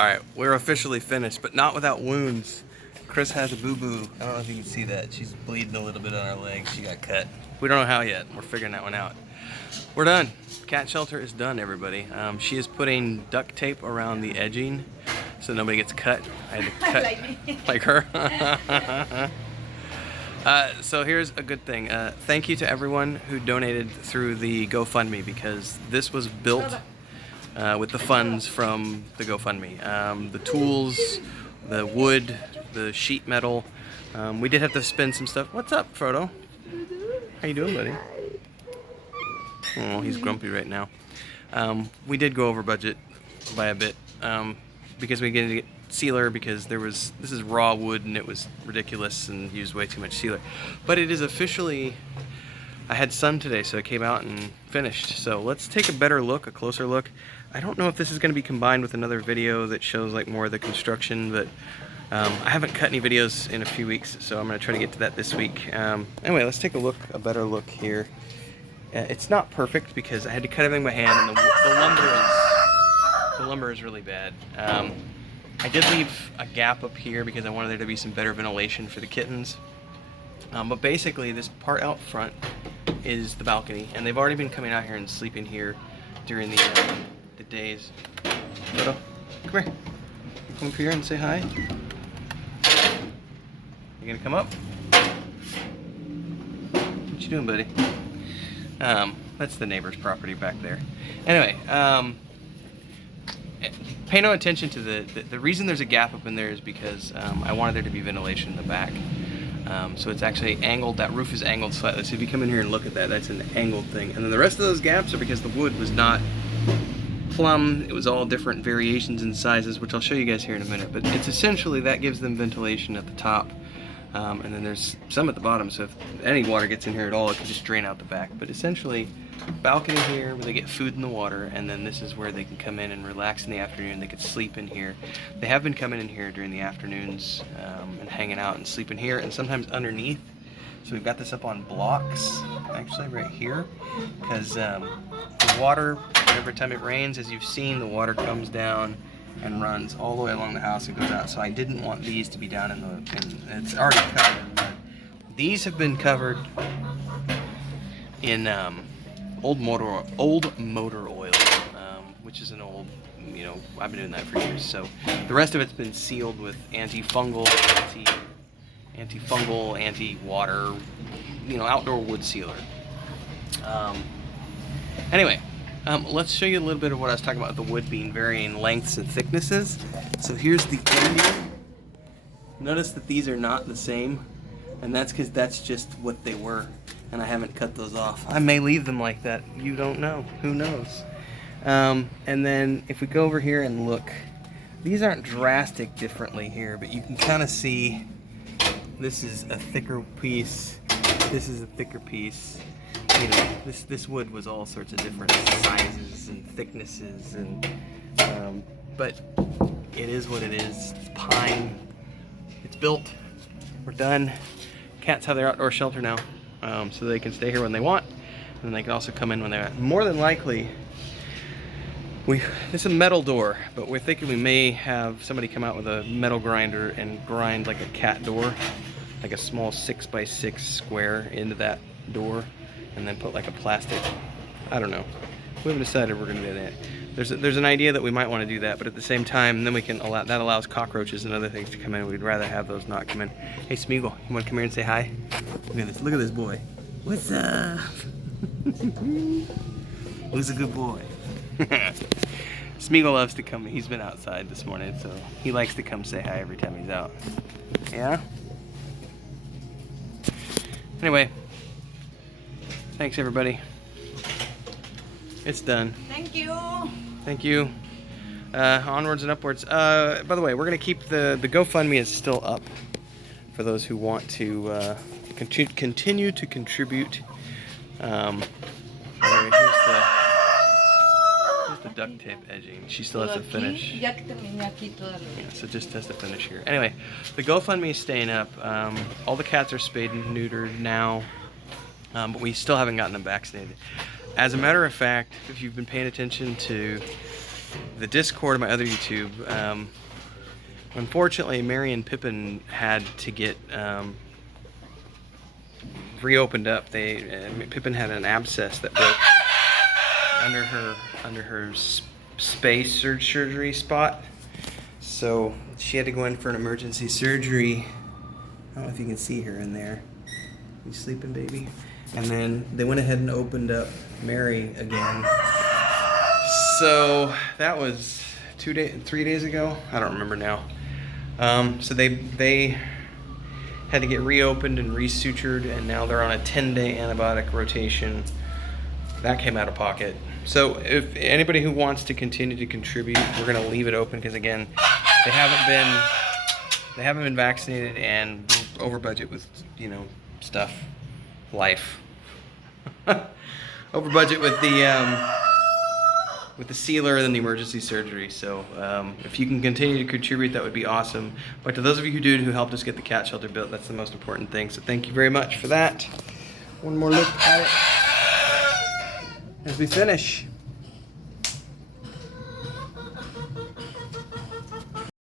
Alright, we're officially finished, but not without wounds. Chris has a boo-boo. I don't know if you can see that. She's bleeding a little bit on her leg. She got cut. We don't know how yet. We're figuring that one out. We're done. Cat shelter is done, everybody. She is putting duct tape around the edging so nobody gets cut. I had to cut like her. So here's a good thing. Thank you to everyone who donated through the GoFundMe, because this was built with the funds from the GoFundMe. The tools, the wood, the sheet metal. We did have to spend some stuff. What's up, Frodo? How you doing, buddy? Oh, he's grumpy right now. We did go over budget by a bit because we get sealer, because this is raw wood and it was ridiculous and used way too much sealer. But it is officially, I had sun today, so it came out and finished. So let's take a better look, a closer look. I don't know if this is going to be combined with another video that shows like more of the construction, but I haven't cut any videos in a few weeks, so I'm going to try to get to that this week. Anyway, let's take a better look here. It's not perfect because I had to cut everything by hand, and the lumber is really bad. I did leave a gap up here because I wanted there to be some better ventilation for the kittens. But basically, this part out front is the balcony, and they've already been coming out here and sleeping here during the days. Toto, come here. Come up here and say hi. You gonna come up? What you doing, buddy? That's the neighbor's property back there. Anyway, pay no attention to the reason there's a gap up in there is because I wanted there to be ventilation in the back. So it's actually angled, that roof is angled slightly. So if you come in here and look at that, that's an angled thing. And then the rest of those gaps are because the wood was not plumb. It was all different variations in sizes, which I'll show you guys here in a minute. But it's essentially, that gives them ventilation at the top. And then there's some at the bottom, so if any water gets in here at all, it can just drain out the back. But essentially, balcony here where they get food in the water, and then this is where they can come in and relax in the afternoon. They could sleep in here. They have been coming in here during the afternoons and hanging out and sleeping here, and sometimes underneath. So we've got this up on blocks, actually right here, because the water, every time it rains, as you've seen, the water comes down and runs all the way along the house and goes out. So I didn't want these to be down in it's already covered in mud. These have been covered in old motor oil, which is an old, I've been doing that for years. So the rest of it's been sealed with anti-fungal, anti-water, outdoor wood sealer. Anyway. Let's show you a little bit of what I was talking about, the wood being varying lengths and thicknesses. So here's the ending. Notice that these are not the same, and that's because that's just what they were, and I haven't cut those off. I may leave them like that. You don't know. Who knows? And then if we go over here and look, these aren't drastic differently here, but you can kind of see this is a thicker piece. This is a thicker piece. This wood was all sorts of different sizes and thicknesses, and but it is what it is. It's pine. It's built. We're done. Cats have their outdoor shelter now, so they can stay here when they want, and then they can also come in when they want. More than likely, this is a metal door, but we're thinking we may have somebody come out with a metal grinder and grind like a cat door, like a small 6x6 square into that door, and then put like a plastic, I don't know. We haven't decided we're gonna do that. There's an idea that we might want to do that, but at the same time, then we can that allows cockroaches and other things to come in. We'd rather have those not come in. Hey Smeagol, you wanna come here and say hi? Look at this boy. What's up? Who's a good boy? Smeagol loves to come. He's been outside this morning, so he likes to come say hi every time he's out. Yeah? Anyway. Thanks, everybody. It's done. Thank you. Thank you. Onwards and upwards. By the way, we're going to keep the GoFundMe is still up for those who want to continue to contribute. Here's the duct tape edging. She still has to finish. Yeah, so just has to finish here. Anyway, the GoFundMe is staying up. All the cats are spayed and neutered now. But we still haven't gotten them vaccinated. As a matter of fact, if you've been paying attention to the Discord of my other YouTube. Unfortunately, Mary and Pippin had to get reopened up. Pippin had an abscess that broke under her space surgery spot, so she had to go in for an emergency surgery. I don't know if you can see her in there. You sleeping, baby? And then they went ahead and opened up Mary again. So that was 3 days ago. I don't remember now. So they had to get reopened and resutured, and now they're on a 10-day antibiotic rotation. That came out of pocket. So if anybody who wants to continue to contribute, we're gonna leave it open because again, they haven't been vaccinated and we're over budget with stuff, life. Over budget with the sealer and the emergency surgery. So if you can continue to contribute, that would be awesome. But to those of you who helped us get the cat shelter built, that's the most important thing. So thank you very much for that. One more look at it as we finish.